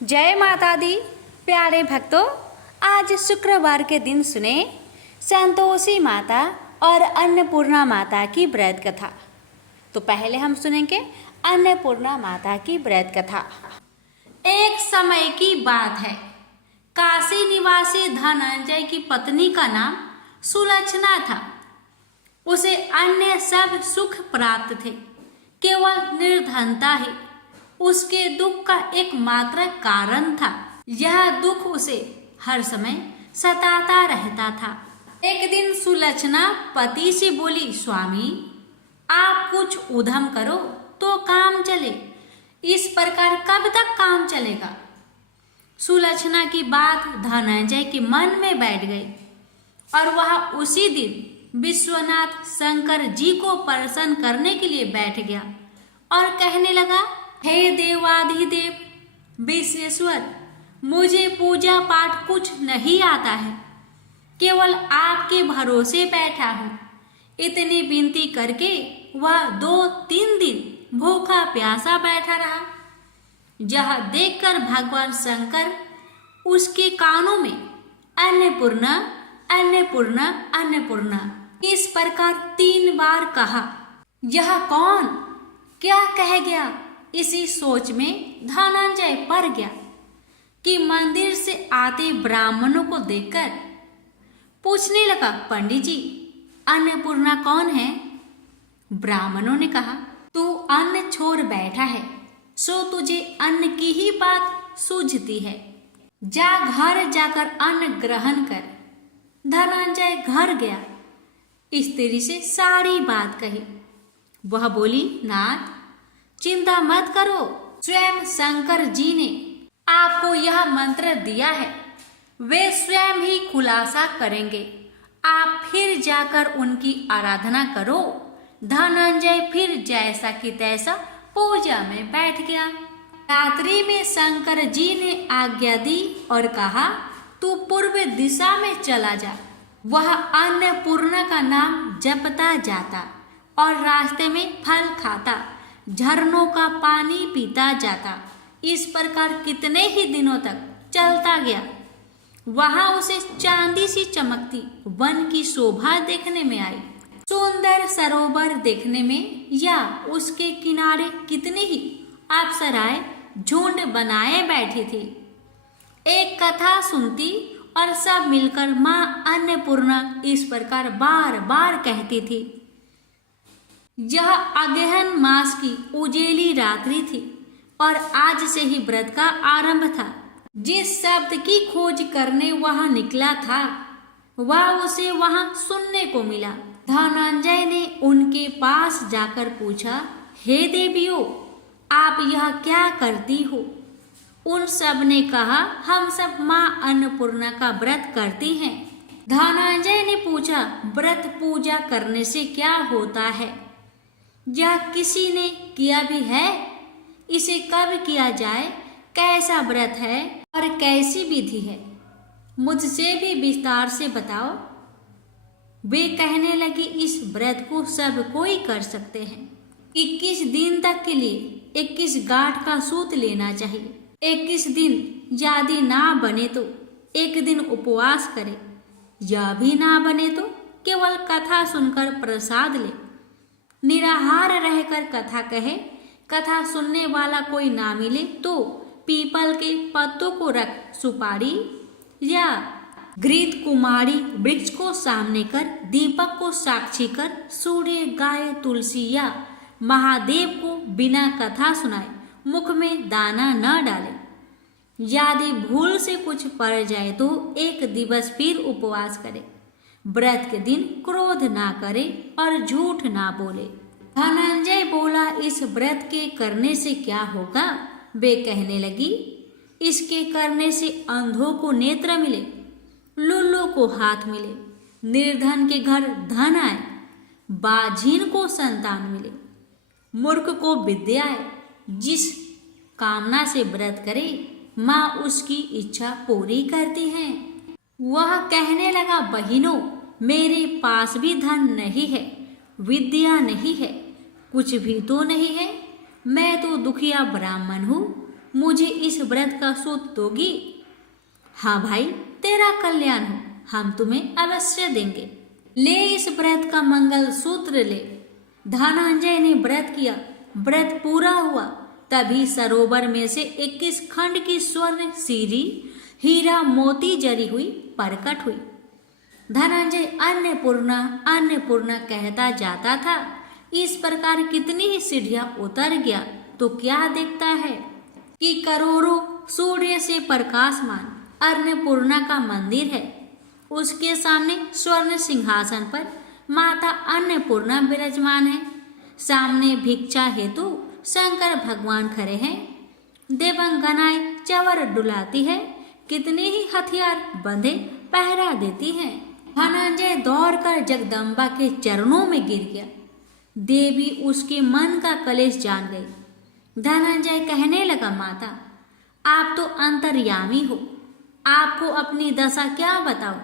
जय माता दी। प्यारे भक्तों, आज शुक्रवार के दिन सुने संतोषी माता और अन्नपूर्णा माता की व्रत कथा। तो पहले हम सुनेंगे अन्नपूर्णा माता की व्रत कथा। एक समय की बात है, काशी निवासी धनंजय की पत्नी का नाम सुलक्षणा था। उसे अन्य सब सुख प्राप्त थे, केवल निर्धनता ही उसके दुख का एकमात्र कारण था। यह दुख उसे हर समय सताता रहता था। एक दिन सुलक्षणा पति से बोली, स्वामी आप कुछ उद्यम करो तो काम चले, इस प्रकार कब तक काम चलेगा। सुलक्षणा की बात धनंजय के मन में बैठ गई और वह उसी दिन विश्वनाथ शंकर जी को प्रसन्न करने के लिए बैठ गया और कहने लगा, हे देवाधिदेव विश्वेश्वर, मुझे पूजा पाठ कुछ नहीं आता है, केवल आपके भरोसे बैठा हूँ। इतनी विनती करके वह 2-3 दिन भूखा प्यासा बैठा रहा। यह देखकर भगवान शंकर उसके कानों में अन्नपूर्णा अन्नपूर्णा अन्नपूर्णा इस प्रकार 3 बार कहा। यह कौन क्या कह गया, इसी सोच में धनंजय पड़ गया कि मंदिर से आते ब्राह्मणों को देखकर पूछने लगा, पंडित जी अन्नपूर्णा कौन है। ब्राह्मणों ने कहा, तू अन्न छोड़ बैठा है, सो तुझे अन्न की ही बात सूझती है। जा घर जाकर अन्न ग्रहण कर। धनंजय घर गया, स्त्री से सारी बात कही। वह बोली, नाथ चिंता मत करो, स्वयं शंकर जी ने आपको यह मंत्र दिया है, वे स्वयं ही खुलासा करेंगे। आप फिर जाकर उनकी आराधना करो। धनंजय फिर जैसा कि तैसा पूजा में बैठ गया। रात्रि में शंकर जी ने आज्ञा दी और कहा, तू पूर्व दिशा में चला जा। वह अन्नपूर्णा का नाम जपता जाता और रास्ते में फल खाता, झरनों का पानी पीता जाता। इस प्रकार कितने ही दिनों तक चलता गया। वहां उसे चांदी सी चमकती वन की शोभा देखने में आई। सुंदर सरोवर देखने में या उसके किनारे कितनी ही अप्सराएं झुंड बनाए बैठी थी। एक कथा सुनती और सब मिलकर मां अन्नपूर्णा इस प्रकार बार बार कहती थी। यह अगहन मास की उजेली रात्रि थी और आज से ही व्रत का आरंभ था। जिस शब्द की खोज करने वहां निकला था वह उसे वहां सुनने को मिला। धनंजय ने उनके पास जाकर पूछा, हे देवियों, आप यह क्या करती हो। उन सब ने कहा, हम सब मां अन्नपूर्णा का व्रत करती हैं। धनंजय ने पूछा, व्रत पूजा करने से क्या होता है, यह किसी ने किया भी है, इसे कब किया जाए, कैसा व्रत है और कैसी विधि है, मुझसे भी विस्तार से बताओ। वे कहने लगे, इस व्रत को सब कोई कर सकते हैं। 21 दिन तक के लिए 21 गांठ का सूत लेना चाहिए। 21 दिन यदि ना बने तो एक दिन उपवास करे, या भी ना बने तो केवल कथा सुनकर प्रसाद ले। निराहार रहकर कथा कहे, कथा सुनने वाला कोई ना मिले तो पीपल के पत्तों को रख सुपारी या घृत कुमारी वृक्ष को सामने कर, दीपक को साक्षी कर, सूर्य गाय तुलसी या महादेव को बिना कथा सुनाए मुख में दाना न डाले। यदि भूल से कुछ पड़ जाए तो एक दिवस फिर उपवास करे। व्रत के दिन क्रोध ना करे और झूठ ना बोले। धनंजय बोला, इस व्रत के करने से क्या होगा। वे कहने लगी, इसके करने से अंधों को नेत्र मिले, लुल्लू को हाथ मिले, निर्धन के घर धन आए, बाझीन को संतान मिले, मूर्ख को विद्या आए। जिस कामना से व्रत करे माँ उसकी इच्छा पूरी करती है। वह कहने लगा, बहिनों, मेरे पास भी धन नहीं है, विद्या नहीं है, कुछ भी तो नहीं है। मैं तो दुखिया ब्राह्मण हूँ, मुझे इस व्रत का सूत दोगी? हाँ भाई, तेरा कल्याण हो, हम तुम्हें अवश्य देंगे। ले इस व्रत का मंगल सूत्र ले। धनंजय ने व्रत किया, व्रत पूरा हुआ। तभी सरोवर में से 21 खंड की स्वर्ण सीरी हीरा मोती जरी हुई प्रकट हुई। धनंजय अन्नपूर्णा अन्नपूर्णा कहता जाता था। इस प्रकार कितनी ही सीढ़ियां उतर गया तो क्या देखता है कि करोड़ों सूर्य से प्रकाशमान अन्नपूर्णा का मंदिर है। उसके सामने स्वर्ण सिंहासन पर माता अन्नपूर्णा विराजमान है। सामने भिक्षा हेतु शंकर भगवान खड़े हैं। देवंगनाएं चवर डुलाती है, कितने ही हथियार बंधे पहरा देती हैं। धनंजय दौड़कर जगदम्बा के चरणों में गिर गया। देवी उसके मन का कलेश जान गई। धनंजय कहने लगा, माता आप तो अंतर्यामी हो, आपको अपनी दशा क्या बताऊं?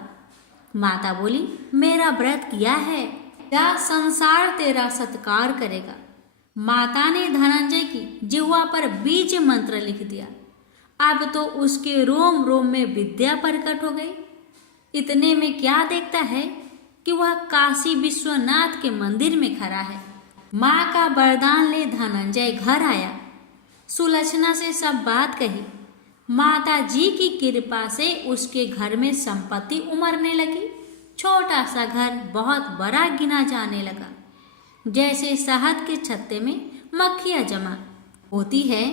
माता बोली, मेरा व्रत किया है, क्या संसार तेरा सत्कार करेगा। माता ने धनंजय की जिह्वा पर बीज मंत्र लिख दिया। अब तो उसके रोम रोम में विद्या प्रकट हो गई। इतने में क्या देखता है कि वह काशी विश्वनाथ के मंदिर में खड़ा है। माँ का वरदान ले धनंजय घर आया। सुलक्षणा से सब बात कही। माता जी की कृपा से उसके घर में संपत्ति उमड़ने लगी। छोटा सा घर बहुत बड़ा गिना जाने लगा। जैसे शहद के छत्ते में मक्खियाँ जमा होती है,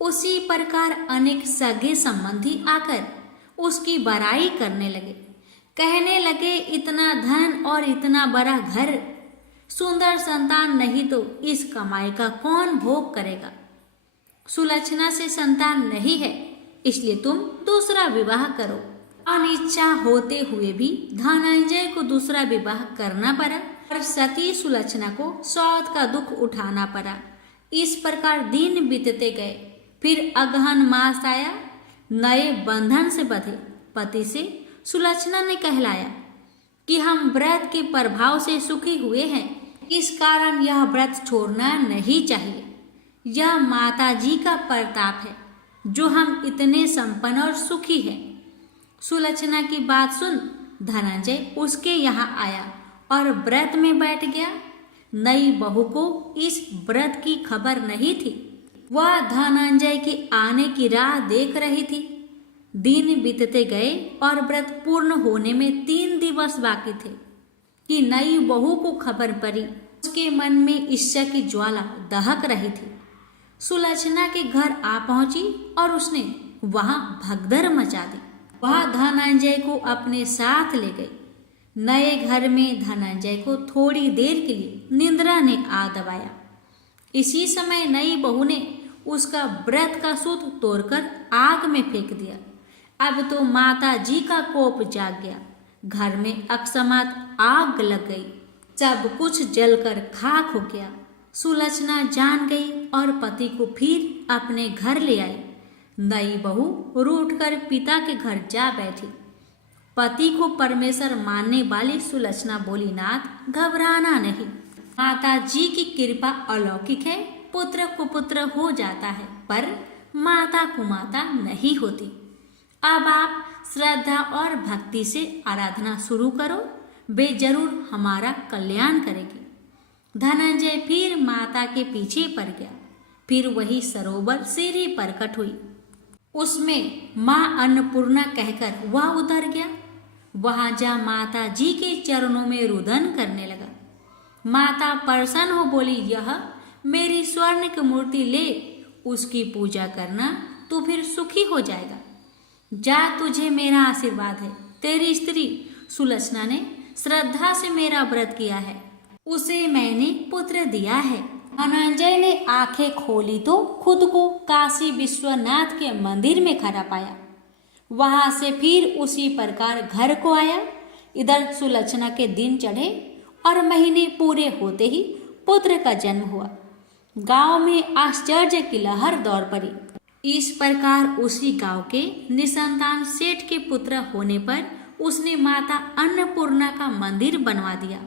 उसी प्रकार अनेक सगे संबंधी आकर उसकी बड़ाई करने लगे। कहने लगे, इतना धन और इतना बड़ा घर, सुंदर संतान नहीं तो इस कमाई का कौन भोग करेगा। सुलक्षणा से संतान नहीं है, इसलिए तुम दूसरा विवाह करो। अनिच्छा होते हुए भी धनंजय को दूसरा विवाह करना पड़ा और सती सुलक्षणा को सौत का दुख उठाना पड़ा। इस प्रकार दिन बीतते गए। फिर अगहन मास आया। नए बंधन से बंधे पति से सुलक्षणा ने कहलाया कि हम व्रत के प्रभाव से सुखी हुए हैं, इस कारण यह व्रत छोड़ना नहीं चाहिए। यह माता जी का प्रताप है जो हम इतने संपन्न और सुखी हैं। सुलक्षणा की बात सुन धनंजय उसके यहाँ आया और व्रत में बैठ गया। नई बहू को इस व्रत की खबर नहीं थी। वह धनंजय के आने की राह देख रही थी। दिन बीतते गए और व्रत पूर्ण होने में 3 दिवस बाकी थे कि नई बहू को खबर पड़ी। उसके मन में ईर्ष्या की ज्वाला दहक रही थी। सुलक्षणा के घर आ पहुंची और उसने वहां भगदड़ मचा दी। वह धनंजय को अपने साथ ले गई। नए घर में धनंजय को थोड़ी देर के लिए निद्रा ने आ दबाया। इसी समय नई बहू ने उसका व्रत का सूत तोड़कर आग में फेंक दिया। अब तो माता जी का कोप जाग गया। घर में अकस्मात आग लग गई। सब कुछ जलकर खाक हो गया। सुलक्षणा जान गई और पति को फिर अपने घर ले आई। नई बहू रूठकर पिता के घर जा बैठी। पति को परमेश्वर मानने वाली सुलक्षणा बोली, नाथ घबराना नहीं, माता जी की कृपा अलौकिक है। पुत्र कुपुत्र हो जाता है पर माता कुमाता नहीं होती। अब आप श्रद्धा और भक्ति से आराधना शुरू करो, वे जरूर हमारा कल्याण करेगी। धनंजय फिर माता के पीछे पड़ गया। फिर वही सरोवर सीढ़ी प्रकट हुई। उसमें माँ अन्नपूर्णा कहकर वह उतर गया। वहां जा माता जी के चरणों में रुदन करने लगा। माता प्रसन्न हो बोली, यह मेरी स्वर्ण की मूर्ति ले, उसकी पूजा करना, तू फिर सुखी हो जाएगा। जा, तुझे मेरा आशीर्वाद है। तेरी स्त्री सुलक्षणा ने श्रद्धा से मेरा व्रत किया है, उसे मैंने पुत्र दिया है। धनंजय ने आंखें खोली तो खुद को काशी विश्वनाथ के मंदिर में खड़ा पाया। वहां से फिर उसी प्रकार घर को आया। इधर सुलक्षणा के दिन चढ़े और महीने पूरे होते ही पुत्र का जन्म हुआ। गांव में आश्चर्य की लहर दौड़ पड़ी। इस प्रकार उसी गांव के निसंतान सेठ के पुत्र होने पर उसने माता अन्नपूर्णा का मंदिर बनवा दिया।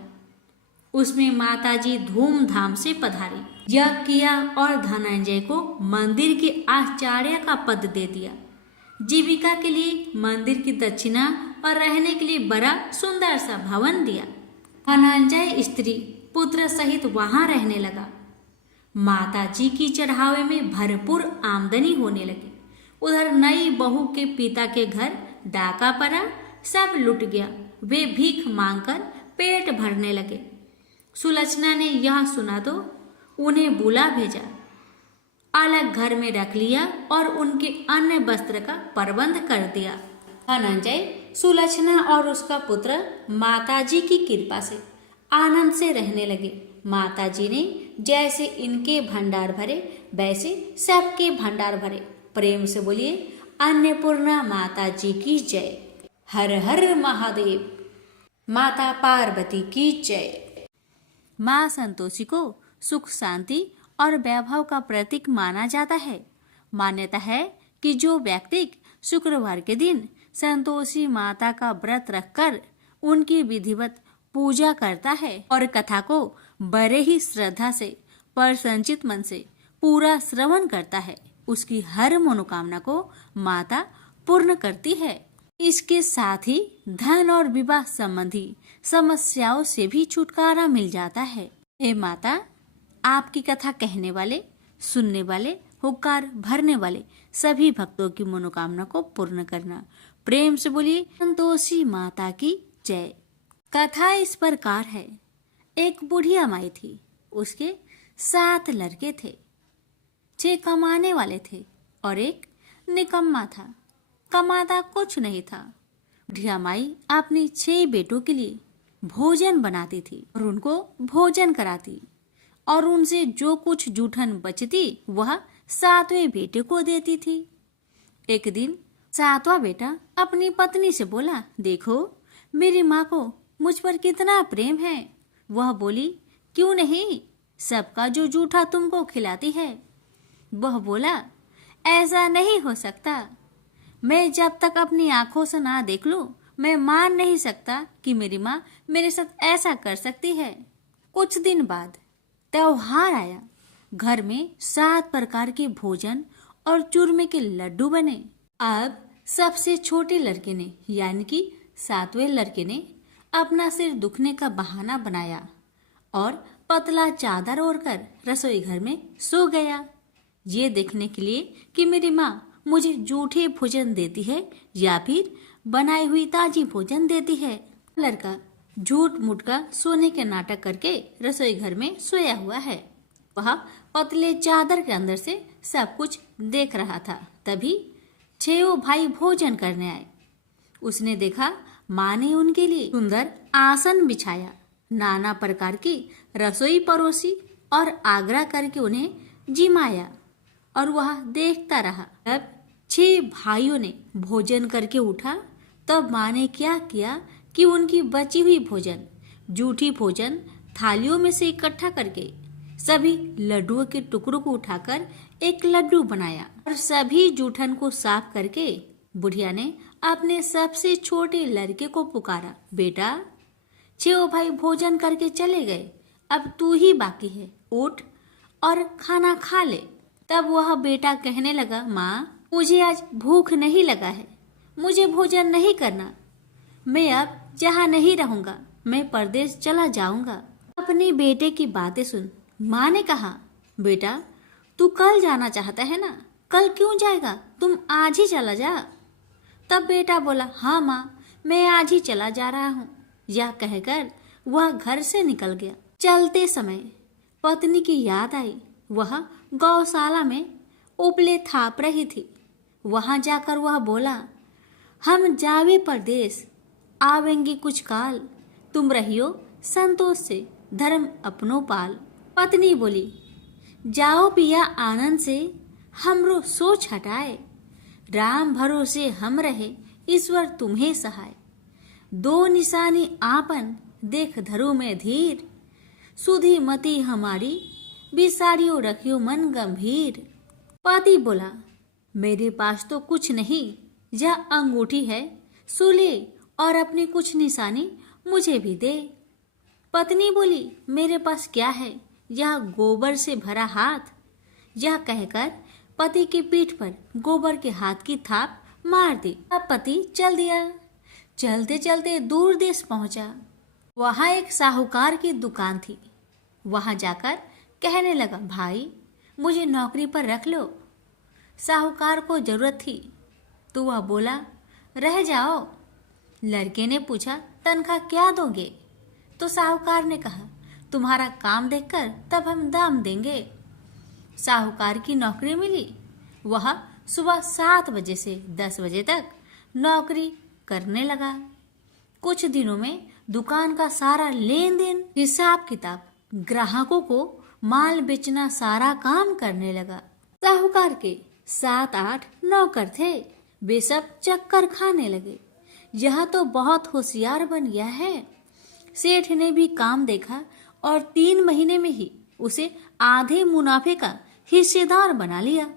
उसमें माताजी धूमधाम से पधारी, यज्ञ किया और धनंजय को मंदिर के आचार्य का पद दे दिया। जीविका के लिए मंदिर की दक्षिणा और रहने के लिए बड़ा सुंदर सा भवन दिया। धनंजय स्त्री पुत्र सहित वहां रहने लगा। माताजी की चढ़ावे में भरपूर आमदनी होने लगी। उधर नई बहू के पिता के घर डाका पड़ा, सब लुट गया। वे भीख मांगकर पेट भरने लगे। सुलक्षणा ने यह सुना तो उन्हें बुला भेजा, अलग घर में रख लिया और उनके अन्य वस्त्र का प्रबंध कर दिया। धनंजय, सुलक्षणा और उसका पुत्र माताजी की कृपा से आनंद से रहने लगे। माताजी ने जैसे इनके भंडार भरे वैसे सबके भंडार भरे। प्रेम से बोलिए अन्नपूर्णा माताजी की जय। हर हर महादेव। माता पार्वती की जय। माँ संतोषी को सुख, शांति और वैभव का प्रतीक माना जाता है। मान्यता है कि जो व्यक्ति शुक्रवार के दिन संतोषी माता का व्रत रखकर उनकी विधिवत पूजा करता है और कथा को बड़े ही श्रद्धा से प्रसन्नचित मन से पूरा श्रवण करता है, उसकी हर मनोकामना को माता पूर्ण करती है। इसके साथ ही धन और विवाह संबंधी समस्याओं से भी छुटकारा मिल जाता है। हे माता, आपकी कथा कहने वाले, सुनने वाले, हुक्कार भरने वाले सभी भक्तों की मनोकामना को पूर्ण करना। प्रेम से बोलिए संतोषी माता की जय। कथा इस प्रकार है। एक बुढ़िया माई थी, उसके 7 लड़के थे। 6 कमाने वाले थे और एक निकम्मा था, कमाता कुछ नहीं था। बुढ़िया माई अपनी 6 बेटों के लिए भोजन बनाती थी और उनको भोजन कराती और उनसे जो कुछ जूठन बचती वह 7वें बेटे को देती थी। एक दिन 7वां बेटा अपनी पत्नी से बोला, देखो मेरी माँ को मुझ पर कितना प्रेम है। वह बोली, क्यों नहीं, सबका जो जूठा तुमको खिलाती है। वह बोला, ऐसा नहीं हो सकता। मैं जब तक अपनी आंखों से ना देख लूं, मैं मान नहीं सकता कि मेरी माँ मेरे साथ ऐसा कर सकती है। कुछ दिन बाद त्योहार आया। घर में 7 प्रकार के भोजन और चूरमे के लड्डू बने। अब सबसे छोटे लड़के ने यानी कि 7वें लड़के ने अपना सिर दुखने का बहाना बनाया और पतला चादर ओढ़कर रसोई घर में सो गया, ये देखने के लिए कि मेरी माँ मुझे जूठे भोजन देती है या फिर बनाई हुई ताजी भोजन देती है। लड़का झूठ मूठ का सोने के नाटक करके रसोई घर में सोया हुआ है। वह पतले चादर के अंदर से सब कुछ देख रहा था। तभी 6 भाई भोजन करने आए। उसने देखा माँ ने उनके लिए सुंदर आसन बिछाया, नाना प्रकार की रसोई परोसी और आग्रह करके उन्हें जिमाया और वह देखता रहा। तब 6 भाइयों ने भोजन करके उठा। तब माँ ने क्या किया कि उनकी बची हुई भोजन, जूठी भोजन थालियों में से इकट्ठा करके सभी लड्डुओं के टुकड़ों को उठाकर एक लड्डू बनाया और सभी जूठन को साफ करके बुढ़िया ने अपने सबसे छोटे लड़के को पुकारा, बेटा 6 भाई भोजन करके चले गए, अब तू ही बाकी है, उठ और खाना खा ले। तब वह बेटा कहने लगा, माँ मुझे आज भूख नहीं लगा है, मुझे भोजन नहीं करना, मैं अब जहाँ नहीं रहूंगा, मैं परदेश चला जाऊंगा। अपने बेटे की बातें सुन माँ ने कहा, बेटा तू कल जाना चाहता है ना, कल क्यों जाएगा, तुम आज ही चला जा। तब बेटा बोला, हाँ माँ मैं आज ही चला जा रहा हूँ। यह कहकर वह घर से निकल गया। चलते समय पत्नी की याद आई। वह गौशाला में उपले थाप रही थी। वहां जाकर वह बोला, हम जावे परदेश, आवेंगे कुछ काल, तुम रहियो संतोष से, धर्म अपनो पाल। पत्नी बोली, जाओ पिया आनंद से, हमरो सोच हटाए, राम भरोसे हम रहे, ईश्वर तुम्हें सहाय। 2 निशानी आपन, देख धरो में धीर, सुधी मती हमारी, बिसारियो रखियो मन गंभीर। पति बोला, मेरे पास तो कुछ नहीं, यह अंगूठी है, सुले और अपनी कुछ निशानी मुझे भी दे। पत्नी बोली, मेरे पास क्या है, यह गोबर से भरा हाथ। यह कहकर पति की पीठ पर गोबर के हाथ की थाप मार दी। अब पति चल दिया। चलते चलते दूर देश पहुंचा। वहां एक साहूकार की दुकान थी। वहां जाकर कहने लगा, भाई मुझे नौकरी पर रख लो। साहूकार को जरूरत थी तो वह बोला, रह जाओ। लड़के ने पूछा, तनख्वाह क्या दोगे? तो साहूकार ने कहा, तुम्हारा काम देखकर तब हम दाम देंगे। साहूकार की नौकरी मिली। वह सुबह 7 बजे से 10 बजे तक नौकरी करने लगा। कुछ दिनों में दुकान का सारा लेन देन, हिसाब किताब, ग्राहकों को माल बेचना, सारा काम करने लगा। साहूकार के 7-8 नौकर थे। वे सब चक्कर खाने लगे। यह तो बहुत होशियार बन गया है। सेठ ने भी काम देखा और 3 महीने में ही उसे आधे मुनाफे का हिस्सेदार बना लिया।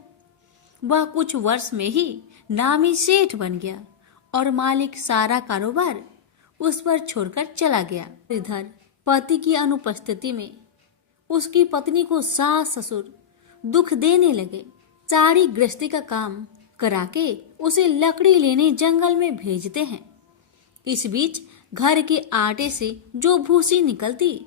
वह कुछ वर्ष में ही नामी सेठ बन गया और मालिक सारा कारोबार उस पर छोड़कर चला गया। इधर पति की अनुपस्थिति में उसकी पत्नी को सास ससुर दुख देने लगे। सारी गृहस्थी का काम करा के उसे लकड़ी लेने जंगल में भेजते हैं। इस बीच घर के आटे से जो भूसी निकलती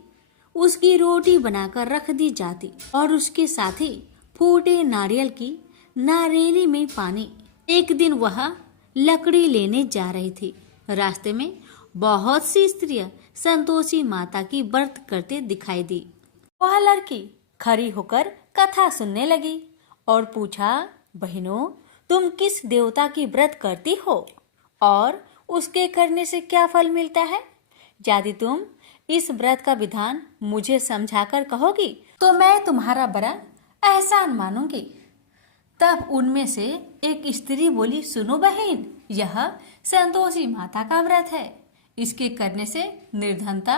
उसकी रोटी बनाकर रख दी जाती और उसके साथ ही फूटे नारियल की नारेली में पानी। एक दिन वह लकड़ी लेने जा रही थी। रास्ते में बहुत सी स्त्रियां संतोषी माता की व्रत करते दिखाई दी। वह लड़की खड़ी होकर कथा सुनने लगी और पूछा, बहनों तुम किस देवता की व्रत करती हो और उसके करने से क्या फल मिलता है? यदि तुम इस व्रत का विधान मुझे समझाकर कहोगी तो मैं तुम्हारा बड़ा एहसान मानूंगी। तब उनमें से एक स्त्री बोली, सुनो बहन, यह संतोषी माता का व्रत है। इसके करने से निर्धनता,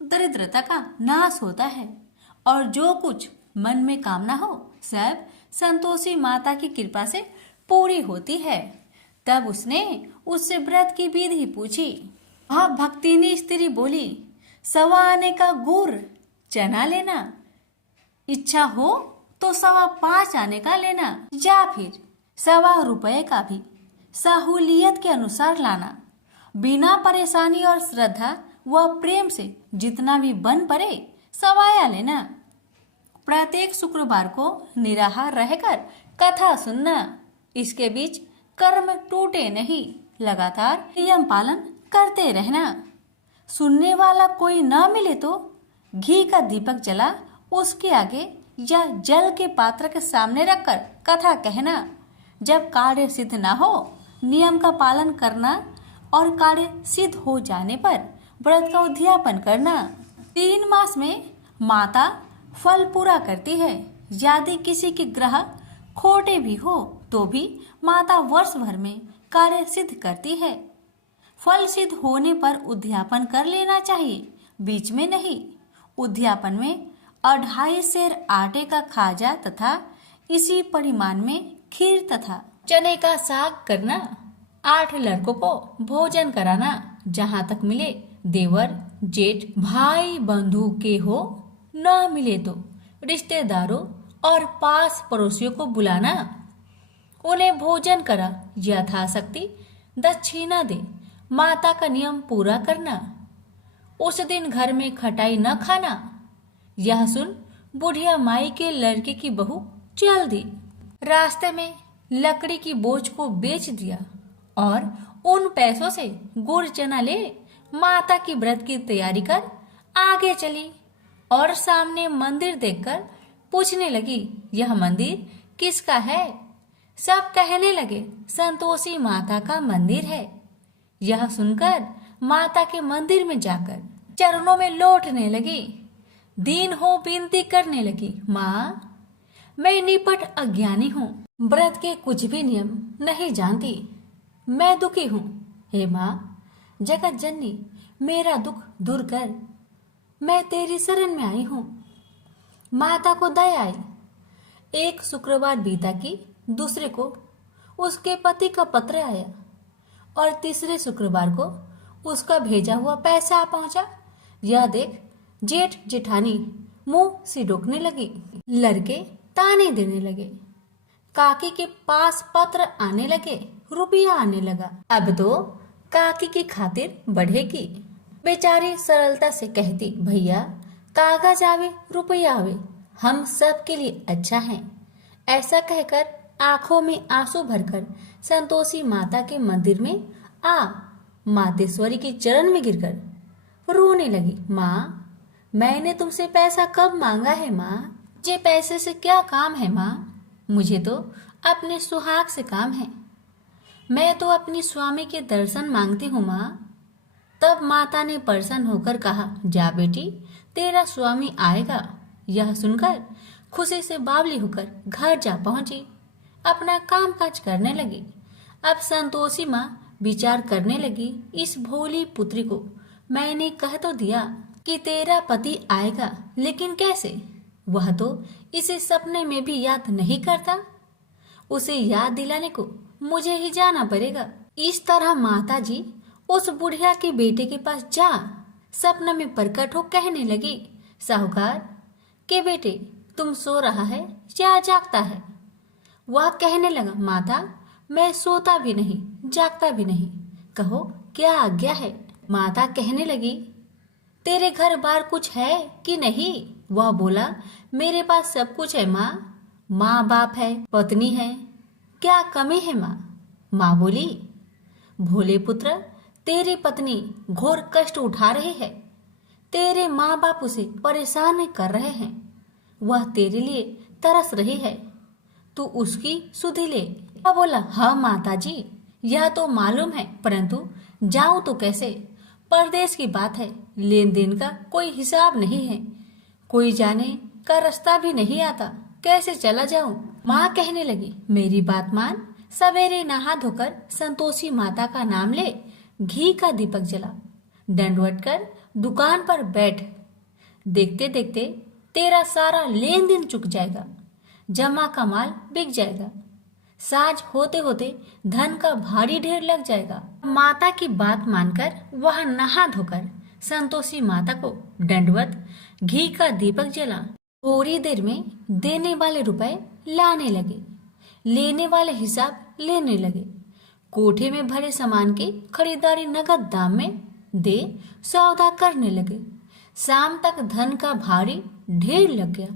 दरिद्रता का नाश होता है और जो कुछ मन में कामना हो सब संतोषी माता की कृपा से पूरी होती है। तब उसने उससे व्रत की विधि पूछी। वह भक्तिनी स्त्री बोली, 1.25 आने का गुड़ चना लेना, इच्छा हो तो 5.25 आने का लेना या फिर 1.25 रुपए का भी सहूलियत के अनुसार लाना। बिना परेशानी और श्रद्धा व प्रेम से जितना भी बन पड़े 1.25 लेना। प्रत्येक शुक्रवार को निराहार रहकर कथा सुनना। इसके बीच कर्म टूटे नहीं, लगातार नियम पालन करते रहना। सुनने वाला कोई ना मिले तो घी का दीपक जला उसके आगे या जल के पात्र के सामने रखकर कथा कहना। जब कार्य सिद्ध ना हो नियम का पालन करना और कार्य सिद्ध हो जाने पर व्रत का उद्यापन करना। 3 मास में माता फल पूरा करती है। यदि किसी के ग्रह खोटे भी हो तो भी माता वर्ष भर में कार्य सिद्ध करती है। फल सिद्ध होने पर उद्यापन कर लेना चाहिए, बीच में नहीं। उद्यापन में 2.5 सेर आटे का खाजा तथा इसी परिमाण में खीर तथा चने का साग करना। 8 लड़कों को भोजन कराना। जहाँ तक मिले देवर जेठ भाई बंधु के हो, न मिले तो रिश्तेदारों और पास पड़ोसियों को बुलाना। उन्हें भोजन करा, यथाशक्ति दक्षिणा दे। माता का नियम पूरा करना। उस दिन घर में खटाई न खाना। यह सुन बुढ़िया माई के लड़के की बहू चल दी। रास्ते में लकड़ी की बोझ को बेच दिया और उन पैसों से गुड़ चना ले माता की व्रत की तैयारी कर आगे चली और सामने मंदिर देखकर पूछने लगी, यह मंदिर किसका है? सब कहने लगे, संतोषी माता का मंदिर है। यह सुनकर माता के मंदिर में जाकर चरणों में लौटने लगी। दीन हो विनती करने लगी, माँ मैं निपट अज्ञानी हूँ, व्रत के कुछ भी नियम नहीं जानती, मैं दुखी हूँ। हे माँ जगत जननी मेरा दुख दूर कर, मैं तेरी शरण में आई हूँ। माता को दया आई। एक शुक्रवार बीता कि दूसरे को उसके पति का पत्र आया और तीसरे शुक्रवार को उसका भेजा हुआ पैसा आ पहुंचा। यह देख जेठ जेठानी मुंह से रोकने लगी। लड़के ताने देने लगे। काकी के पास पत्र आने लगे, रुपया आने लगा। अब तो काकी की खातिर बढ़ेगी। बेचारी सरलता से कहती, भैया कागज आवे रुपया आवे, हम सब के लिए अच्छा है। ऐसा कहकर आंखों में आंसू भरकर संतोषी माता के मंदिर में आ मातेश्वरी के चरण में गिरकर रोने लगी। माँ, मैंने तुमसे पैसा कब मांगा है माँ? मुझे पैसे से क्या काम है माँ? मुझे तो अपने सुहाग से काम है। मैं तो अपनी स्वामी के दर्शन मांगती हूँ माँ। तब माता ने प्रसन्न होकर कहा, जा बेटी, तेरा स्वामी आएगा। यह सुनकर खुशी से बावली होकर घर जा पहुंची, अपना काम काज करने लगी। अब संतोषी माँ विचार करने लगी, इस भोली पुत्री को मैंने कह तो दिया कि तेरा पति आएगा, लेकिन कैसे? वह तो इसे सपने में भी याद नहीं करता। उसे याद दिलाने को मुझे ही जाना पड़ेगा। इस तरह माता जी उस बुढ़िया के बेटे के पास जा सपना में प्रकट हो कहने लगी, साहूकार के बेटे, तुम सो रहा है या जागता है? वह कहने लगा, माता मैं सोता भी नहीं जागता भी नहीं, कहो क्या आज्ञा है? माता कहने लगी, तेरे घर बार कुछ है कि नहीं? वह बोला, मेरे पास सब कुछ है माँ। माँ बाप है, पत्नी है, क्या कमी है माँ? माँ बोली, भोले पुत्र, तेरी पत्नी घोर कष्ट उठा रही है, तेरे माँ बाप उसे परेशान कर रहे हैं, वह तेरे लिए तरस रही है, तू उसकी सुधि ले। वह बोला, हाँ माता जी, यह तो मालूम है, परंतु जाऊं तो कैसे? परदेश की बात है, लेन देन का कोई हिसाब नहीं है, कोई जाने का रास्ता भी नहीं आता, कैसे चला जाऊं? माँ कहने लगी, मेरी बात मान, सवेरे नहा धोकर संतोषी माता का नाम ले, घी का दीपक जला, दंडवत कर दुकान पर बैठ, देखते देखते तेरा सारा लेन देन चुक जाएगा, जमा का माल बिक जाएगा, साज होते होते धन का भारी ढेर लग जाएगा। माता की बात मानकर वह नहा धोकर संतोषी माता को दंडवत घी का दीपक जला। थोड़ी देर में देने वाले रुपए लाने लगे, लेने वाले हिसाब लेने लगे। कोठे में भरे सामान की खरीदारी नगद दाम में दे सौदा करने लगे। शाम तक धन का भारी ढेर लग गया।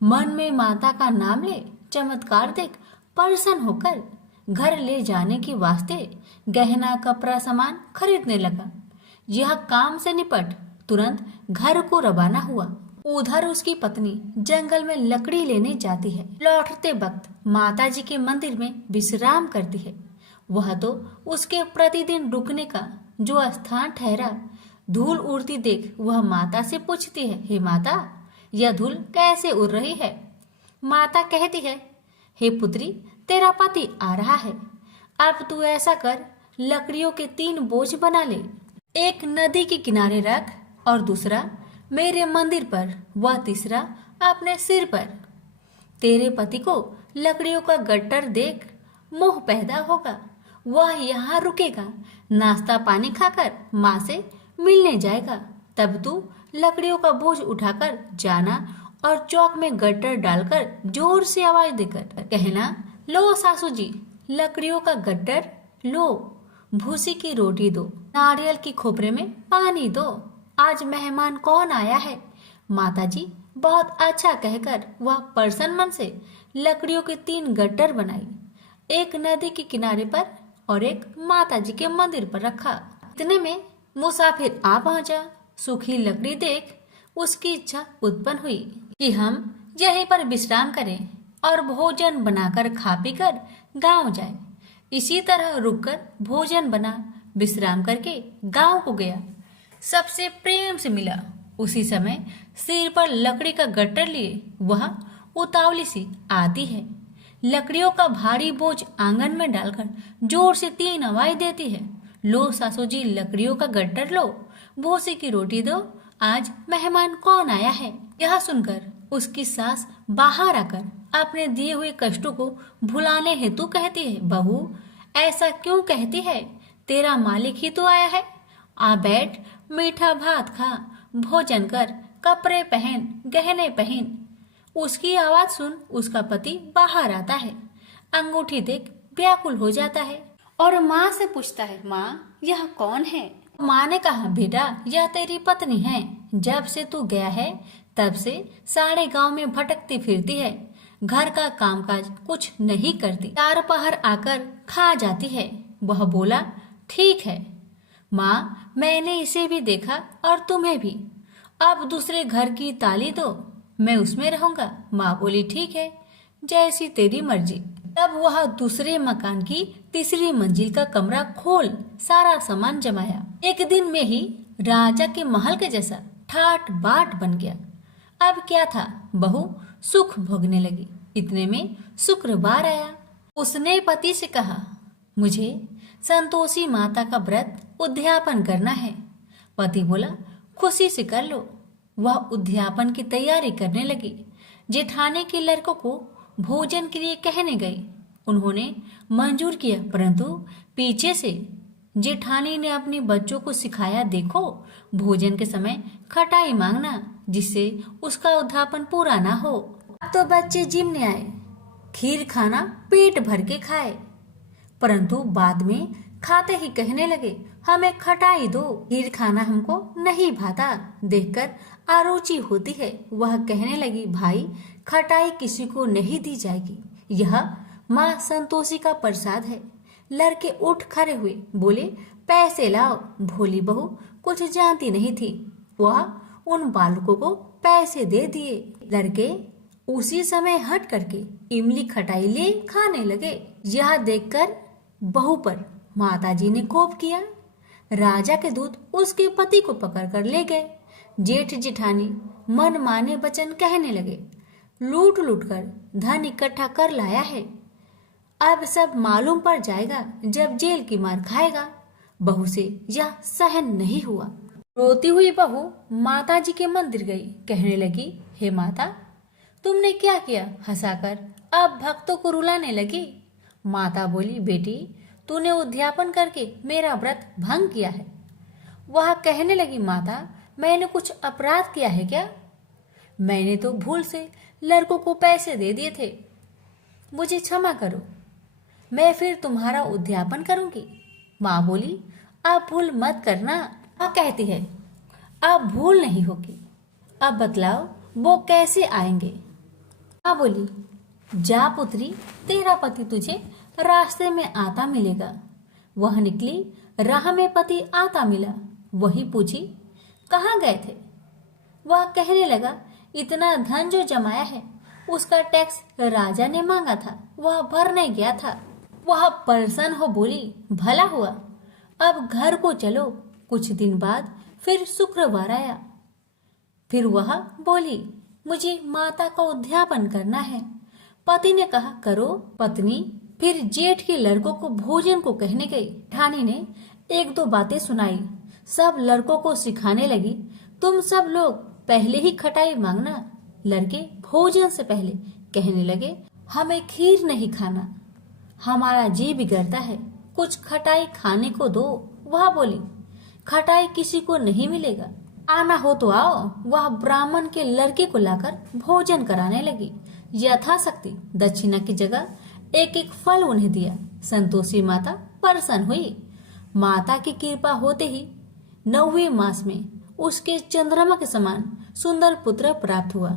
मन में माता का नाम ले चमत्कार देख प्रसन्न होकर घर ले जाने के वास्ते गहना कपड़ा सामान खरीदने लगा। यह काम से निपट तुरंत घर को रवाना हुआ। उधर उसकी पत्नी जंगल में लकड़ी लेने जाती है। लौटते वक्त माता जी के मंदिर में विश्राम करती है। वह तो उसके प्रतिदिन रुकने का जो स्थान ठहरा। धूल उड़ती देख वह माता से पूछती है, हे माता, यह धूल कैसे उड़ रही है? माता कहती है, हे पुत्री, तेरा पति आ रहा है, अब तू ऐसा कर, लकड़ियों के 3 बोझ बना ले, एक नदी के किनारे रख और दूसरा मेरे मंदिर पर, वह तीसरा अपने सिर पर। तेरे पति को लकड़ियों का गट्टर देख मोह पैदा होगा, वह यहाँ रुकेगा, नाश्ता पानी खाकर माँ से मिलने जाएगा। तब तू लकड़ियों का बोझ उठाकर जाना और चौक में गट्टर डालकर जोर से आवाज देकर कहना, लो सासू जी, लकड़ियों का गट्टर लो, भूसी की रोटी दो, नारियल की खोपरे में पानी दो, आज मेहमान कौन आया है? माता जी बहुत अच्छा कहकर वह प्रसन्न मन से लकड़ियों के 3 गट्टर बनाई, एक नदी के किनारे पर और एक माता जी के मंदिर पर रखा। इतने में मुसाफिर आ पहुंचा। सूखी लकड़ी देख उसकी इच्छा उत्पन्न हुई कि हम यहीं पर विश्राम करें और भोजन बनाकर खा पीकर गांव जाए। इसी तरह रुककर भोजन बना, विश्राम करके गांव को गया। सबसे प्रेम से मिला। उसी समय सिर पर लकड़ी का गट्टर लिए वह उतावली सी आती है। लकड़ियों का भारी बोझ आंगन में डालकर जोर से 3 आवाज देती है, लो सासू जी, लकड़ियों का गट्टर लो, भूसी की रोटी दो, आज मेहमान कौन आया है? यह सुनकर उसकी सास बाहर आकर अपने दिए हुए कष्टों को भुलाने हेतु कहती है, बहू ऐसा क्यों कहती है? तेरा मालिक ही तो आया है, आ बैठ, मीठा भात खा, भोजन कर, कपड़े पहन, गहने पहन। उसकी आवाज सुन उसका पति बाहर आता है। अंगूठी देख व्याकुल हो जाता है और माँ से पूछता है, माँ यह कौन है? माँ ने कहा, बेटा यह तेरी पत्नी है। जब से तू गया है तब से सारे गांव में भटकती फिरती है। घर का कामकाज कुछ नहीं करती, चार पहर आकर खा जाती है। वह बोला, ठीक है माँ, मैंने इसे भी देखा और तुम्हें भी। अब दूसरे घर की ताली दो, मैं उसमें रहूंगा। माँ बोली, ठीक है, जैसी तेरी मर्जी। तब वह दूसरे मकान की तीसरी मंजिल का कमरा खोल सारा सामान जमाया। एक दिन में ही राजा के महल के जैसा ठाट बाट बन गया। अब क्या था, बहू सुख भोगने लगी। इतने में शुक्रवार आया। उसने पति से कहा, मुझे संतोषी माता का व्रत उद्यापन करना है। पति बोला, खुशी से कर लो। वह उद्यापन की तैयारी करने लगी। जेठानी के लड़कों को भोजन के लिए कहने गई। उन्होंने मंजूर किया, परंतु पीछे से जेठानी ने अपने बच्चों को सिखाया, देखो भोजन के समय खटाई मांगना, जिससे उसका उद्यापन पूरा ना हो। अब तो बच्चे जिमने आए, खीर खाना पेट भर के खाए, परंतु बाद में खाते ही कहने लगे, हमें खटाई दो, खीर खाना हमको नहीं भाता। देखकर अरुचि होती है। वह कहने लगी, भाई खटाई किसी को नहीं दी जाएगी, यह माँ संतोषी का प्रसाद है। लड़के उठ खड़े हुए, बोले, पैसे लाओ। भोली बहू कुछ जानती नहीं थी, वह उन बालकों को पैसे दे दिए। लड़के उसी समय हट करके इमली खटाई ले खाने लगे। यह देखकर बहू पर माताजी ने कोप किया। राजा के दूत उसके पति को पकड़कर ले गए। जेठ जेठानी मन माने वचन कहने लगे, लूट लूट कर धन इकट्ठा कर लाया है, अब सब मालूम पड़ जाएगा जब जेल की मार खाएगा। बहू से यह सहन नहीं हुआ। रोती हुई बहू माता जी के मंदिर गई। कहने लगी, हे माता, तुमने क्या किया? हंसाकर अब भक्तों को रुलाने लगी। माता बोली, बेटी तूने उद्यापन करके मेरा व्रत भंग किया है। वह कहने लगी, माता मैंने कुछ अपराध किया है क्या? मैंने तो भूल से लड़कों को पैसे दे दिए थे, मुझे क्षमा करो, मैं फिर तुम्हारा उद्यापन करूंगी। माँ बोली, अब भूल मत करना। माँ कहती है, अब भूल नहीं होगी, अब बतलाओ वो कैसे आएंगे? माँ बोली, जा पुत्री, तेरा पति तुझे रास्ते में आता मिलेगा। वह निकली, राह में पति आता मिला। वही पूछी, कहाँ गए थे? वह कहने लगा, इतना धन जो जमाया है उसका टैक्स राजा ने मांगा था, वह भरने गया था। वह परेशान हो बोली, भला हुआ, अब घर को चलो। कुछ दिन बाद फिर शुक्रवार आया। फिर वह बोली, मुझे माता का उद्यापन करना है। पति ने कहा, करो। पत्नी फिर जेठ के लड़कों को भोजन को कहने गई। ठानी ने एक दो बातें सुनाई। सब लड़कों को सिखाने लगी, तुम सब लोग पहले ही खटाई मांगना। लड़के भोजन से पहले कहने लगे, हमें खीर नहीं खाना, हमारा जी बिगड़ता है, कुछ खटाई खाने को दो। वह बोली, खटाई किसी को नहीं मिलेगा, आना हो तो आओ। वह ब्राह्मण के लड़के को लाकर भोजन कराने लगी। यथाशक्ति दक्षिणा की जगह एक एक फल उन्हें दिया। संतोषी माता प्रसन्न हुई। माता की कृपा होते ही 9वें मास में उसके चंद्रमा के समान सुंदर पुत्र प्राप्त हुआ।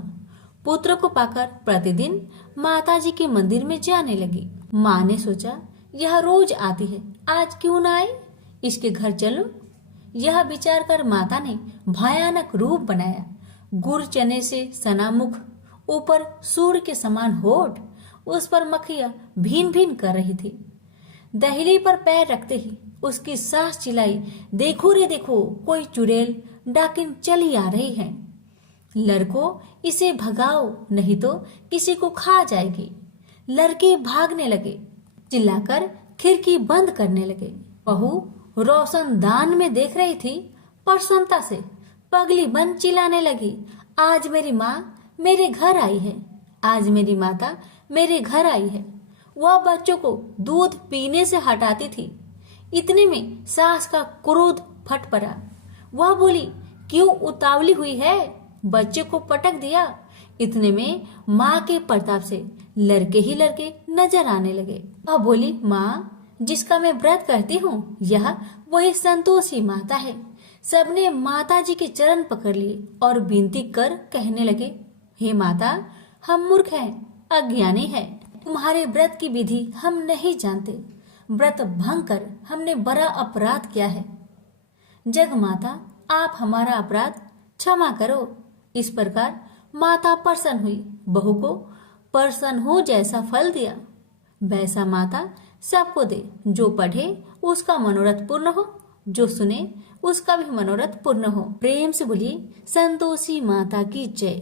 पुत्र को पाकर प्रतिदिन माता जी के मंदिर में जाने लगी। माँ ने सोचा, यह रोज आती है, आज क्यों न आए, इसके घर चलो। यह विचार कर माता ने भयानक रूप बनाया। गुड़ चने से सना मुख, ऊपर सूर्य के समान होठ, उस पर मक्खियां भीन भीन कर रही थी। दहली पर पैर रखते ही उसकी सास चिल्लाई, देखो रे देखो, कोई चुड़ैल डाकिन चली आ रही है, लड़कों इसे भगाओ नहीं तो किसी को खा जाएगी। लड़के भागने लगे, चिल्लाकर खिड़की बंद करने लगे। बहू रोशनदान में देख रही थी, प्रसन्नता से पगली बन चिल्लाने लगी, आज मेरी माँ मेरे घर आई है, आज मेरी माता मेरे घर आई है। वह बच्चों को दूध पीने से हटाती थी। इतने में सास का क्रोध फट पड़ा। वह बोली, क्यों उतावली हुई है, बच्चे को पटक दिया। इतने में माँ के प्रताप से लड़के ही लड़के नजर आने लगे। वह बोली, माँ, जिसका मैं व्रत करती हूँ यह वही संतोषी माता है। सबने माता जी के चरण पकड़ लिए और विनती कर कहने लगे, हे माता, हम मूर्ख हैं, अज्ञानी हैं। तुम्हारे व्रत की विधि हम नहीं जानते। व्रत भंग कर हमने बड़ा अपराध किया है। जग माता, आप हमारा अपराध क्षमा करो। इस प्रकार माता प्रसन्न हुई। बहू को प्रसन्न हो जैसा फल दिया वैसा माता सबको दे। जो पढ़े उसका मनोरथ पूर्ण हो, जो सुने उसका भी मनोरथ पूर्ण हो। प्रेम से बोलिए संतोषी माता की जय।